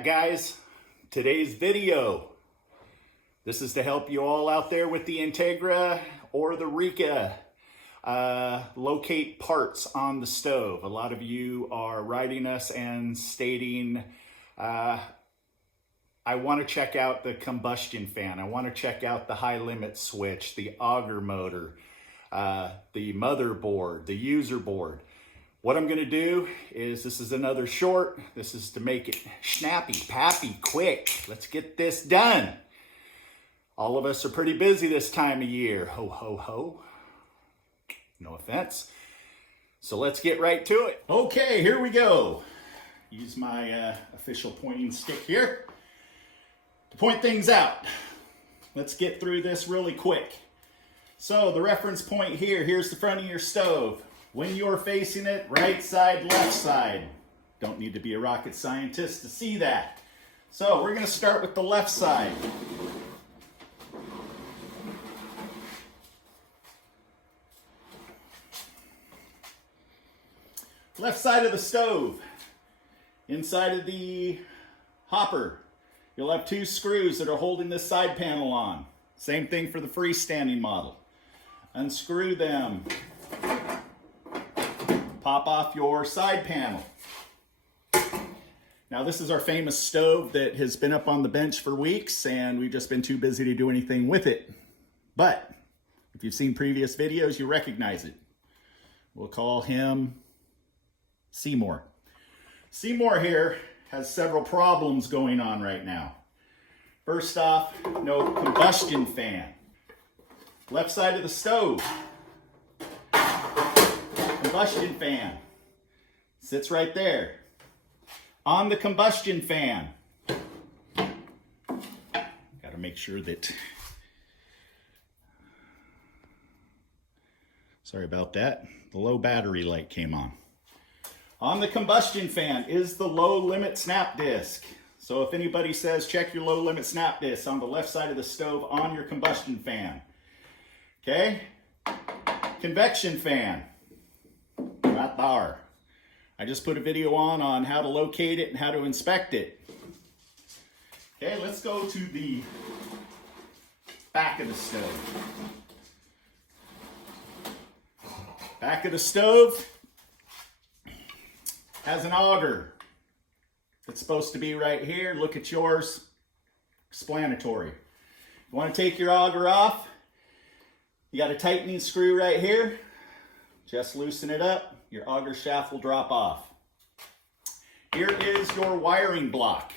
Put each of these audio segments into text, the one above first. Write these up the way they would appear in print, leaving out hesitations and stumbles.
back, guys. Today's video. This is to help you all out there with the Integra or the Rika locate parts on the stove. A lot of you are writing us and stating, I want to check out the combustion fan. I want to check out the high limit switch, the auger motor, the motherboard, the user board. What I'm gonna do is, this is another short. This is to make it snappy, pappy, quick. Let's get this done. All of us are pretty busy this time of year. Ho, ho, ho. No offense. So let's get right to it. Okay, here we go. Use my official pointing stick here to point things out. Let's get through this really quick. So the reference point here, here's the front of your stove. When you're facing it, right side, left side. Don't need to be a rocket scientist to see that. So we're going to start with the left side. Left side of the stove. Inside of the hopper, you'll have two screws that are holding this side panel on. Same thing for the freestanding model. Unscrew them. Pop off your side panel. Now this is our famous stove that has been up on the bench for weeks and we've just been too busy to do anything with it. But if you've seen previous videos, you recognize it. We'll call him Seymour. Seymour here has several problems going on right now. First off, no combustion fan. Left side of the stove. Combustion fan sits right there. On the combustion fan, got to make sure that, sorry about that, the low battery light came on. On the combustion fan is the low limit snap disc. So if anybody says check your low limit snap disc, on the left side of the stove on your combustion fan. Okay? Convection fan. Right there. I just put a video on how to locate it and how to inspect it. Okay, let's go to the back of the stove. Back of the stove has an auger. It's supposed to be right here. Look at yours. Explanatory. You want to take your auger off? You got a tightening screw right here. Just loosen it up. Your auger shaft will drop off. Here is your wiring block.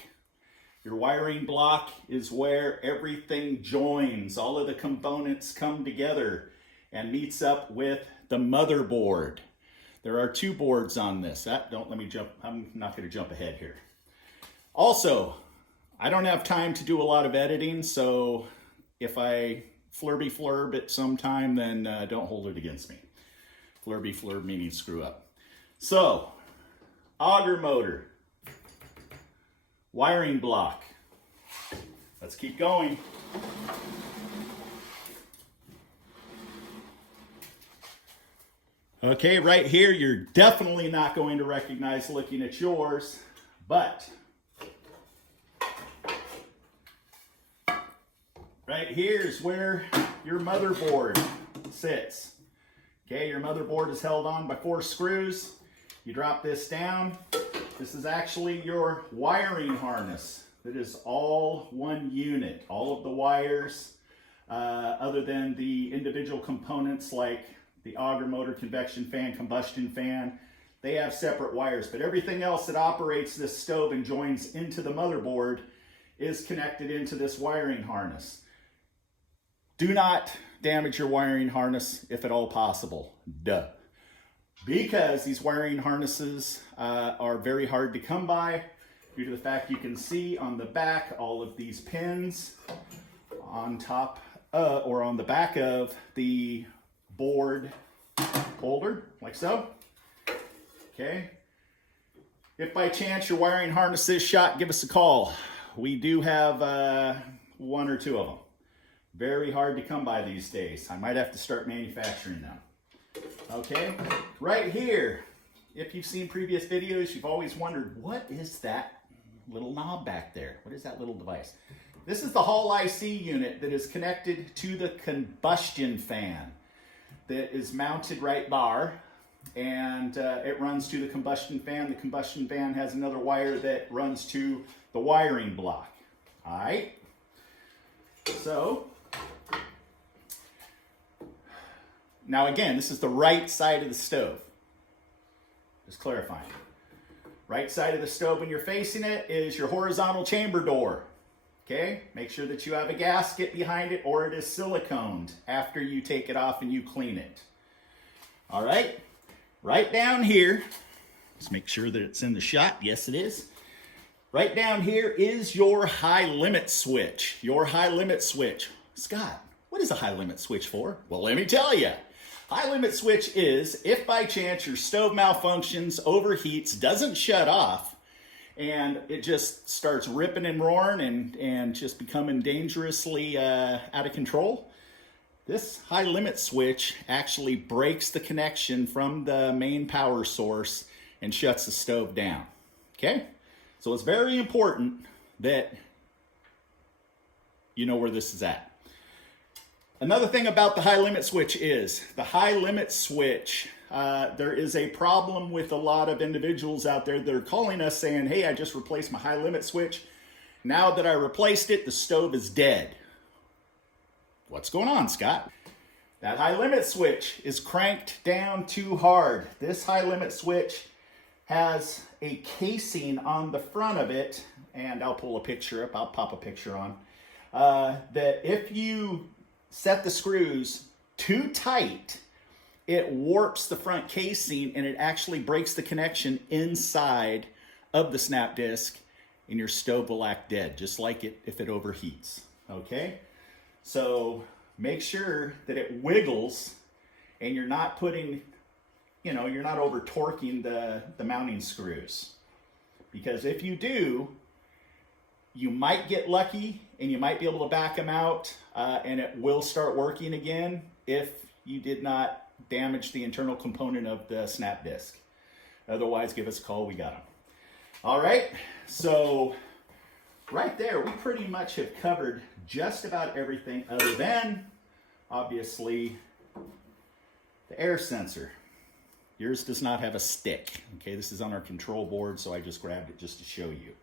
Your wiring block is where everything joins. All of the components come together and meets up with the motherboard. There are two boards on this. Don't let me jump. I'm not going to jump ahead here. Also, I don't have time to do a lot of editing, so if I flurb at some time, then don't hold it against me. Flurb meaning screw up. So, auger motor, wiring block. Let's keep going. Okay, right here, you're definitely not going to recognize looking at yours, but right here is where your motherboard sits. Okay, your motherboard is held on by 4 screws. You drop this down. This is actually your wiring harness. That is all one unit. All of the wires, other than the individual components like the auger motor, convection fan, combustion fan, they have separate wires. But everything else that operates this stove and joins into the motherboard is connected into this wiring harness. Do not damage your wiring harness if at all possible. Duh. Because these wiring harnesses are very hard to come by due to the fact you can see on the back all of these pins on top or on the back of the board holder, like so. Okay. If by chance your wiring harness is shot, give us a call. We do have 1 or 2 of them. Very hard to come by these days. I might have to start manufacturing them. Okay, right here, if you've seen previous videos, you've always wondered, what is that little knob back there. What is that little device? This is the Hall IC unit that is connected to the combustion fan that is mounted right bar, and it runs to the combustion fan. The combustion fan has another wire that runs to the wiring block. All right. So now again, this is the right side of the stove. Just clarifying. Right side of the stove when you're facing it is your horizontal chamber door. Okay, make sure that you have a gasket behind it or it is siliconed after you take it off and you clean it. All right, right down here, let's make sure that it's in the shot. Yes, it is. Right down here is your high limit switch. Your high limit switch. Scott, what is a high limit switch for? Well, let me tell you. High limit switch is if by chance your stove malfunctions, overheats, doesn't shut off, and it just starts ripping and roaring and just becoming dangerously out of control. This high limit switch actually breaks the connection from the main power source and shuts the stove down. Okay? So it's very important that you know where this is at. Another thing about the high limit switch is the high limit switch, there is a problem with a lot of individuals out there that are calling us saying, hey, I just replaced my high limit switch. Now that I replaced it, the stove is dead. What's going on, Scott? That high limit switch is cranked down too hard. This high limit switch has a casing on the front of it, and I'll pull a picture up, I'll pop a picture on, that if you set the screws too tight, it warps the front casing and it actually breaks the connection inside of the snap disc, and your stove will act dead, just like it if it overheats. Okay? So make sure that it wiggles and you're not putting, you're not over torquing the mounting screws. Because if you do, you might get lucky and you might be able to back them out and it will start working again if you did not damage the internal component of the snap disc. Otherwise, give us a call, we got them. All right, so right there, we pretty much have covered just about everything other than, obviously, the air sensor. Yours does not have a stick. Okay, this is on our control board, so I just grabbed it just to show you.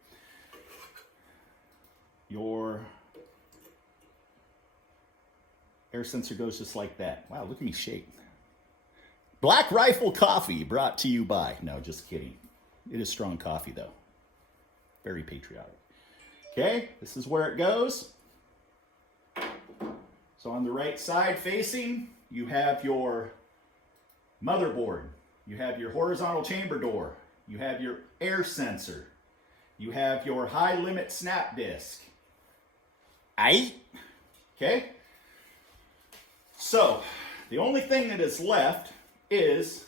Your air sensor goes just like that. Wow, look at me shake. Black Rifle Coffee brought to you by, no, just kidding. It is strong coffee though. Very patriotic. Okay, this is where it goes. So on the right side facing, you have your motherboard. You have your horizontal chamber door. You have your air sensor. You have your high limit snap disc. Aye? Okay? So, the only thing that is left is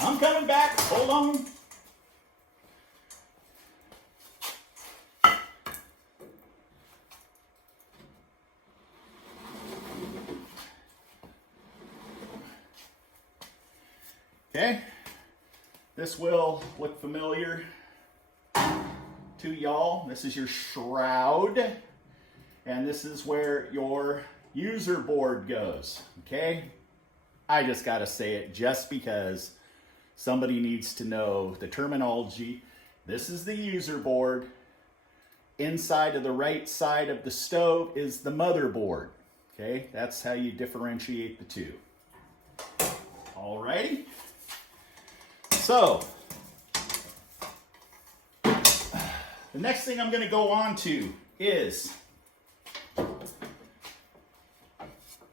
I'm coming back. Hold on. Okay, this will look familiar to y'all. This is your shroud, and this is where your user board goes, okay? I just gotta say it just because somebody needs to know the terminology. This is the user board. Inside of the right side of the stove is the motherboard, okay? That's how you differentiate the two. Alrighty. So, the next thing I'm going to go on to is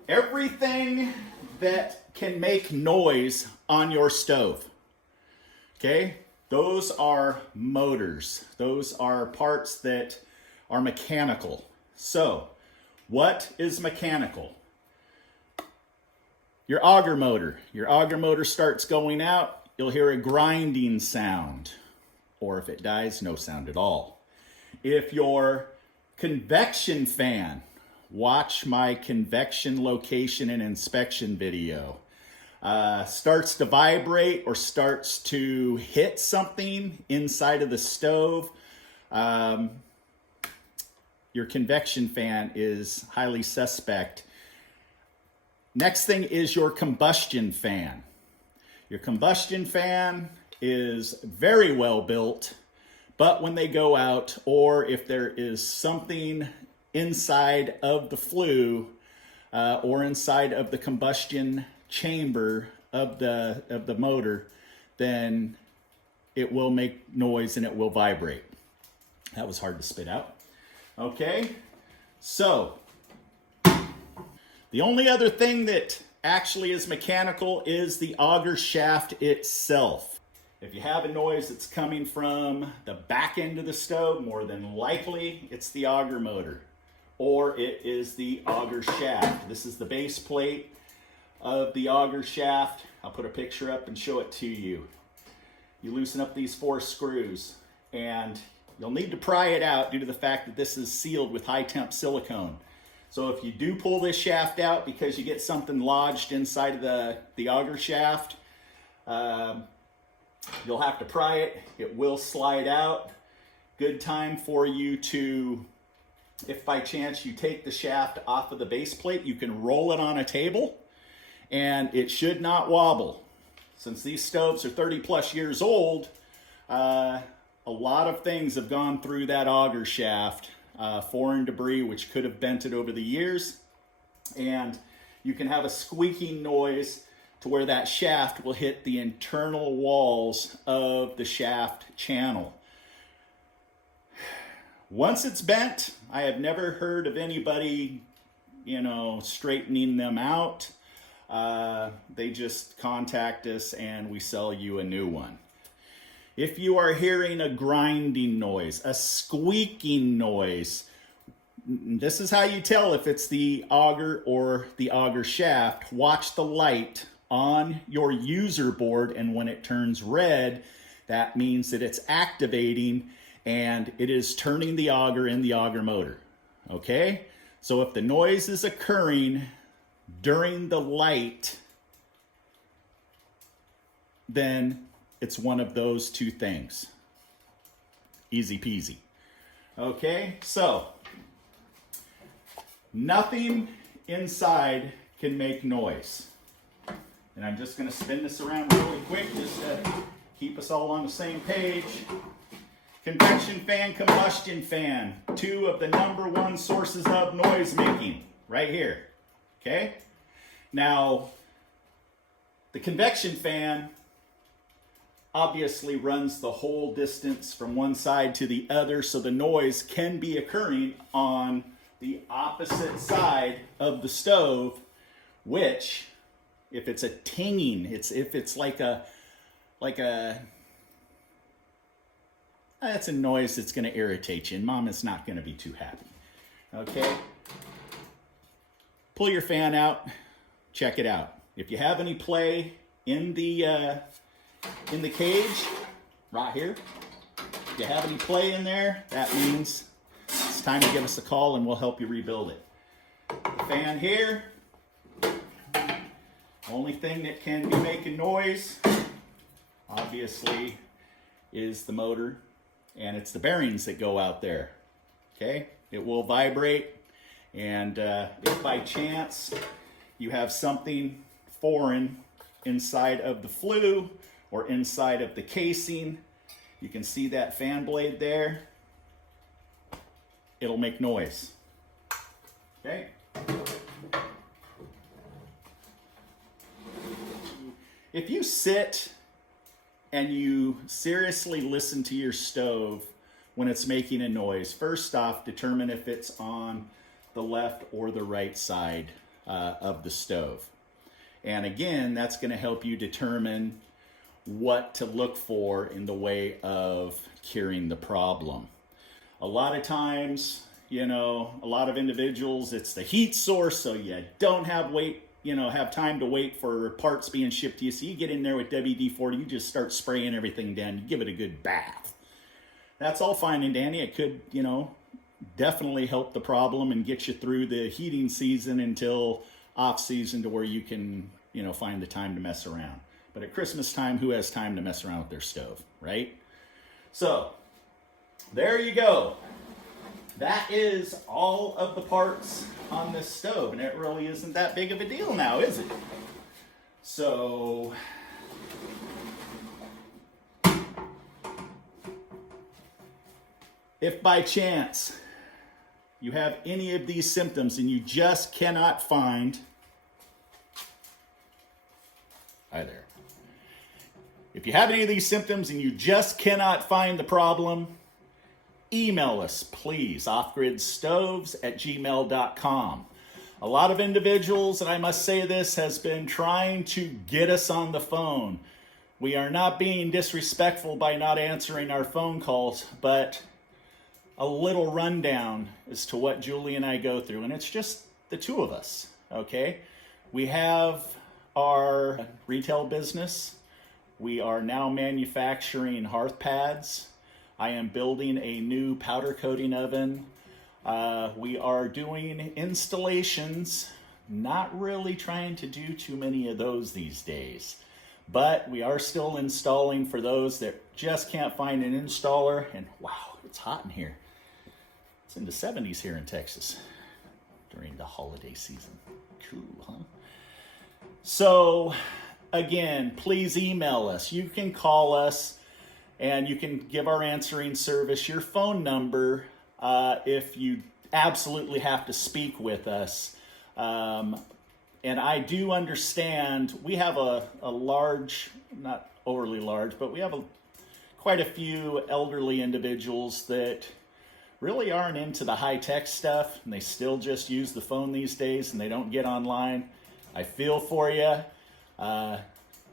everything that can make noise on your stove. Okay? Those are motors. Those are parts that are mechanical. So, what is mechanical? Your auger motor. Your auger motor starts going out. You'll hear a grinding sound, or if it dies, no sound at all. If your convection fan, watch my convection location and inspection video. starts to vibrate or starts to hit something inside of the stove, your convection fan is highly suspect. Next thing is your combustion fan. Your combustion fan is very well built, but when they go out, or if there is something inside of the flue or inside of the combustion chamber of the motor, then it will make noise and it will vibrate. That was hard to spit out. Okay, so the only other thing that actually is mechanical is the auger shaft itself. If you have a noise that's coming from the back end of the stove, more than likely it's the auger motor, or it is the auger shaft. This is the base plate of the auger shaft. I'll put a picture up and show it to you. You loosen up these 4 screws, and you'll need to pry it out due to the fact that this is sealed with high temp silicone. So if you do pull this shaft out because you get something lodged inside of the auger shaft, you'll have to pry it. It will slide out. Good time for you to, if by chance you take the shaft off of the base plate, you can roll it on a table and it should not wobble. Since these stoves are 30 plus years old, a lot of things have gone through that auger shaft, foreign debris which could have bent it over the years, and you can have a squeaking noise to where that shaft will hit the internal walls of the shaft channel. Once it's bent, I have never heard of anybody, straightening them out. They just contact us and we sell you a new one. If you are hearing a grinding noise, a squeaking noise, this is how you tell if it's the auger or the auger shaft. Watch the light on your user board, and when it turns red, that means that it's activating and it is turning the auger in the auger motor. Okay? So if the noise is occurring during the light, then it's one of those 2 things. Easy peasy. Okay, so nothing inside can make noise. And I'm just going to spin this around really quick just to keep us all on the same page. Convection fan, combustion fan, 2 of the #1 sources of noise making right here. Okay? Now, the convection fan obviously runs the whole distance from one side to the other, so the noise can be occurring on the opposite side of the stove, which, if it's a tinging, if it's like a that's a noise that's going to irritate you, and Mom is not going to be too happy. Okay? Pull your fan out, check it out. If you have any play in the cage, right here, if you have any play in there, that means it's time to give us a call and we'll help you rebuild it. The fan here, only thing that can be making noise, obviously, is the motor, and it's the bearings that go out there. Okay? It will vibrate, and if by chance you have something foreign inside of the flue or inside of the casing, you can see that fan blade there, it'll make noise. Okay? If you sit and you seriously listen to your stove when it's making a noise, first off, determine if it's on the left or the right side of the stove. And again, that's going to help you determine what to look for in the way of curing the problem. A lot of times, a lot of individuals, it's the heat source, so you don't have time to wait for parts being shipped to you. So you get in there with WD-40, you just start spraying everything down, you give it a good bath. That's all fine and dandy. It could, definitely help the problem and get you through the heating season until off season, to where you can find the time to mess around. But at Christmas time, who has time to mess around with their stove, right? So there you go. That is all of the parts on this stove, and it really isn't that big of a deal now, is it? So if by chance you have any of these symptoms and you just cannot find, hi there. If you have any of these symptoms and you just cannot find the problem, email us, please, offgridstoves@gmail.com. A lot of individuals, and I must say this, has been trying to get us on the phone. We are not being disrespectful by not answering our phone calls, but a little rundown as to what Julie and I go through, and it's just the two of us, okay? We have our retail business. We are now manufacturing hearth pads. I am building a new powder coating oven. We are doing installations, not really trying to do too many of those these days, but we are still installing for those that just can't find an installer. And wow, it's hot in here. It's in the 70s here in Texas during the holiday season. Cool, huh? So again, please email us. You can call us and you can give our answering service your phone number if you absolutely have to speak with us. And I do understand we have a large, not overly large, but we have quite a few elderly individuals that really aren't into the high-tech stuff, and they still just use the phone these days, and they don't get online. I feel for you.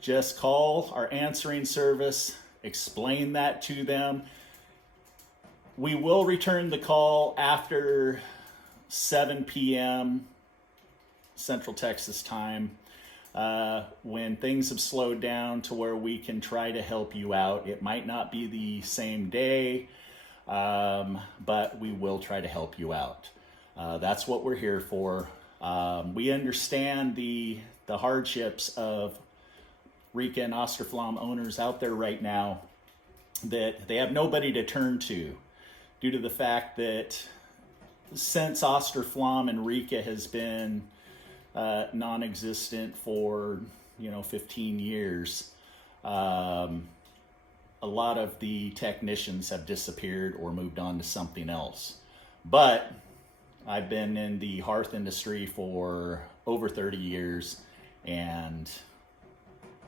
Just call our answering service, explain that to them. We will return the call after 7 p.m. Central Texas time when things have slowed down to where we can try to help you out. It might not be the same day, but we will try to help you out. That's what we're here for. We understand the hardships of Rika and Austroflamm owners out there right now, that they have nobody to turn to due to the fact that since Austroflamm and Rika has been non-existent for 15 years, a lot of the technicians have disappeared or moved on to something else. But I've been in the hearth industry for over 30 years, and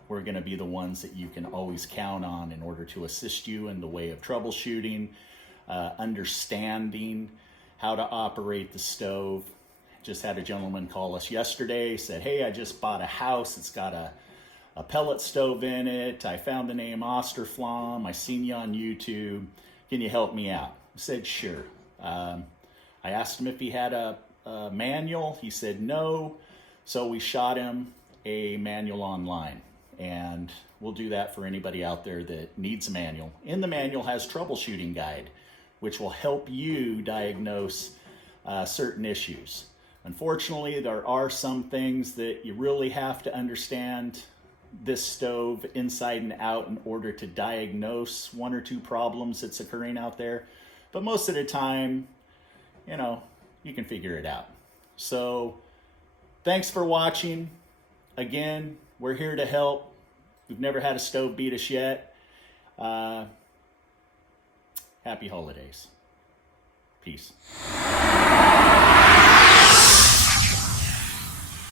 we're going to be the ones that you can always count on in order to assist you in the way of troubleshooting, understanding how to operate the stove. Just had a gentleman call us yesterday, said, hey, I just bought a house. It's got a pellet stove in it. I found the name Austroflamm. I seen you on YouTube. Can you help me out? I said, sure. I asked him if he had a manual. He said no. So we shot him a manual online. And we'll do that for anybody out there that needs a manual. In the manual has troubleshooting guide, which will help you diagnose certain issues. Unfortunately, there are some things that you really have to understand this stove inside and out in order to diagnose one or two problems that's occurring out there. But most of the time, you can figure it out. So thanks for watching. Again, we're here to help. We've never had a stove beat us yet. Happy holidays. Peace.